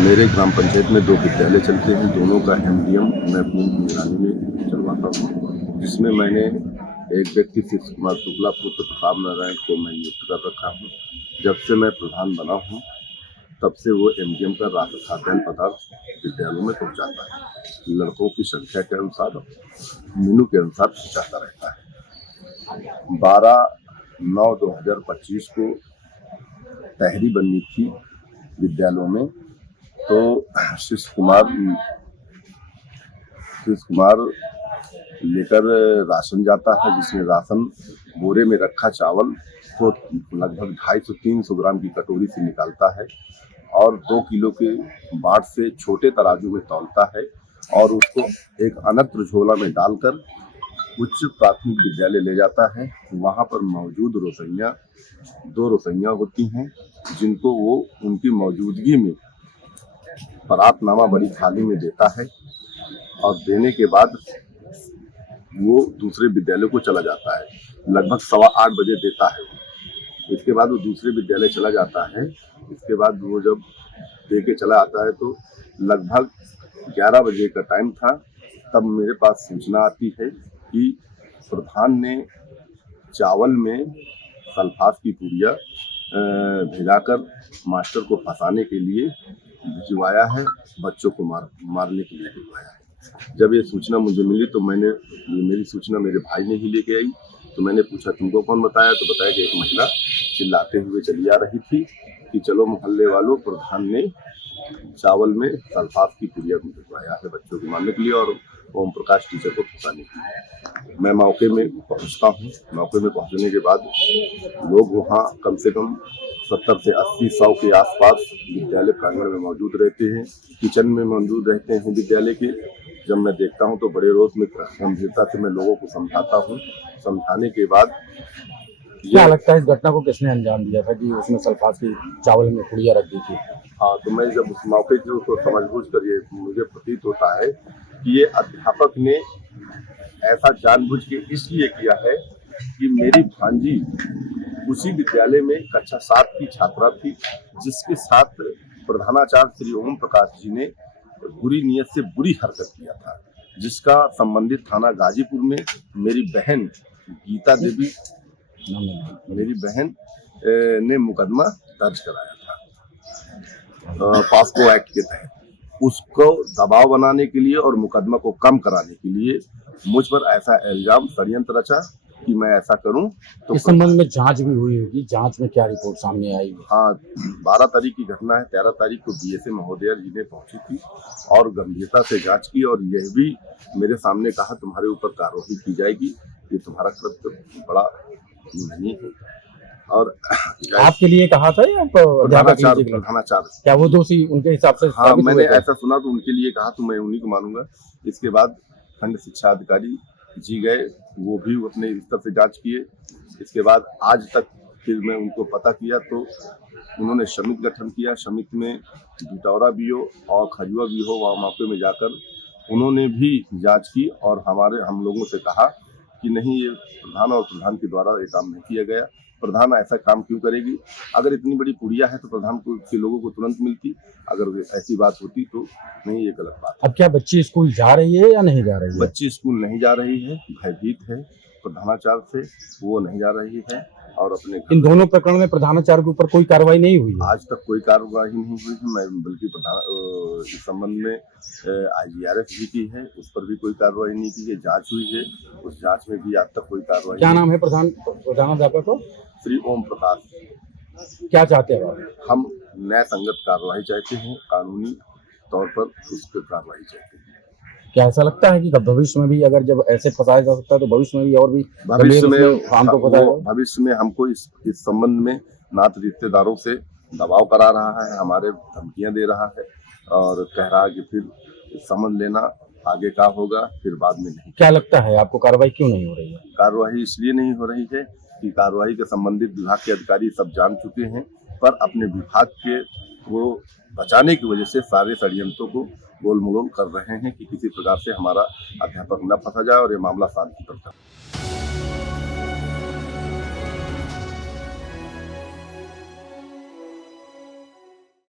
मेरे ग्राम पंचायत में 2 विद्यालय चलते हैं, दोनों का एमडीएम मैं अपनी निगरानी में चलवाता हूँ, जिसमें मैंने एक व्यक्ति शिव कुमार शुक्ला पुत्र प्रताप नारायण को मैं नियुक्त कर रखा हूँ। जब से मैं प्रधान बना हूँ, तब से वो एमडीएम का राशन खाद्यान्न पदार्थ विद्यालयों में पहुँचाता है। लड़कों की संख्या के अनुसार, मेनू के अनुसार पहुँचाता रहता है। 12/9/2025 को तहरी बननी थी विद्यालयों में, तो शिव कुमार लेकर राशन जाता है, जिसमें राशन बोरे में रखा चावल को लगभग 250-300 ग्राम की कटोरी से निकालता है और 2 किलो के बाट से छोटे तराजू में तौलता है और उसको एक अनत्र झोला में डालकर उच्च प्राथमिक विद्यालय ले जाता है। वहाँ पर मौजूद रोसैया 2 रोसैया होती हैं, जिनको वो उनकी मौजूदगी में परातनामा बड़ी थाली में देता है और देने के बाद वो दूसरे विद्यालय को चला जाता है। लगभग 8:15 बजे देता है। इसके बाद वो दूसरे विद्यालय चला जाता है। इसके बाद वो जब दे के चला आता है तो लगभग 11 बजे का टाइम था, तब मेरे पास सूचना आती है कि प्रधान ने चावल में सल्फास की पुड़िया भिजाकर मास्टर को फंसाने के लिए भिजवाया है, बच्चों को मारने के लिए भिजवाया है। जब ये सूचना मुझे मिली तो मेरी सूचना मेरे भाई ने ही लेके आई। तो मैंने पूछा तुमको कौन बताया, तो बताया कि एक महिला चिल्लाते हुए चली आ रही थी कि चलो मोहल्ले वालों, प्रधान ने चावल में सल्फास की पुड़िया को भिजवाया है बच्चों को मारने के लिए और ओम प्रकाश टीचर को फंसाने के लिए। मैं मौके में पहुंचता हूँ। मौके में पहुंचने के बाद लोग वहाँ कम से कम 70 से 80-100 के आसपास विद्यालय प्रांगण में मौजूद रहते हैं, किचन में मौजूद रहते हैं विद्यालय के। जब मैं देखता हूं तो बड़े रोष में गंभीरता से मैं लोगों को समझाता हूं। समझाने के बाद क्या लगता है इस घटना को किसने अंजाम दिया था कि उसमें सल्फास की चावल में पुड़िया रख दी थी? हाँ, तो मैं जब उस मौके की उसको समझबूझ कर ये मुझे प्रतीत होता है कि ये अध्यापक ने ऐसा जानबूझ के इसलिए किया है कि मेरी भांजी उसी विद्यालय में कक्षा 7 की छात्रा थी, जिसके साथ प्रधानाचार्य श्री ओम प्रकाश जी ने बुरी नीयत से बुरी हरकत किया था, जिसका संबंधित थाना गाजीपुर में मेरी बहन गीता देवी ने मुकदमा दर्ज कराया था पॉस्को एक्ट के तहत। उसको दबाव बनाने के लिए और मुकदमा को कम कराने के लिए मुझ पर ऐसा इल्जाम षड्यंत्र रचा कि मैं ऐसा करूं। तो इस संबंध में जांच भी हुई होगी, जांच में क्या रिपोर्ट सामने आई? हाँ, 12 तारीख की घटना है। 13 तारीख को बीएसए महोदया जी ने पहुंची थी और गंभीरता से जांच की और यह भी मेरे सामने कहा तुम्हारे ऊपर कार्रवाई की जाएगी, ये तुम्हारा कृत्य बड़ा नहीं है। और आपके लिए कहा था या प्रधानाचार्य क्या वो दोषी उनके हिसाब से? हाँ, मैंने ऐसा सुना तो उनके लिए कहा तो मैं उन्हीं को मानूंगा। इसके बाद खंड शिक्षा अधिकारी जी गए, वो भी अपने स्तर से जांच किए। इसके बाद आज तक फिर मैं उनको पता किया तो उन्होंने समिति गठन किया। समिति में बिटौरा बीओ और खजुआ बीओ वहाँ मौके में जाकर उन्होंने भी जांच की और हम लोगों से कहा कि नहीं, ये प्रधान और प्रधान के द्वारा ये काम नहीं किया गया। प्रधान ऐसा काम क्यों करेगी? अगर इतनी बड़ी पुड़िया है तो प्रधान को के लोगों को तुरंत मिलती। अगर ऐसी बात होती तो नहीं, ये गलत बात है। अब क्या बच्ची स्कूल जा रही है या नहीं जा रही है? बच्ची स्कूल नहीं जा रही है, भयभीत है प्रधानाचार्य से, वो नहीं जा रही है और अपने इन दोनों प्रकरण में प्रधानाचार्य के ऊपर कोई कार्रवाई नहीं हुई है? आज तक कोई कार्रवाई नहीं हुई है। मैं बल्कि इस संबंध में IGRF भी की है, उस पर भी कोई कार्रवाई नहीं की है। जांच हुई है, उस जांच में भी आज तक कोई कार्रवाई। क्या नाम है प्रधानाध्यापक को? श्री ओम प्रकाश। क्या चाहते हैं हम न्याय संगत कार्रवाई चाहते हैं, कानूनी तौर पर उस पर कार्रवाई चाहते हैं। क्या ऐसा लगता है कि भविष्य में भी अगर जब ऐसे फंसाया जा सकता है तो भविष्य में भी और भी भविष्य में हमको इस संबंध में नात रिश्तेदारों से दबाव करा रहा है, हमारे धमकियां दे रहा है और कह रहा है कि फिर समझ लेना आगे का होगा, फिर बाद में नहीं। क्या लगता है आपको कार्रवाई क्यों नहीं हो रही है? कार्रवाई इसलिए नहीं हो रही है कि कार्रवाई के संबंधित विभाग के अधिकारी सब जान चुके हैं, पर अपने विभाग के वो बचाने की वजह से सारे षड्यंत्रों को गोल मरोल कर रहे हैं कि किसी प्रकार से हमारा अध्यापक न फंसा जाए और ये मामला शांति पर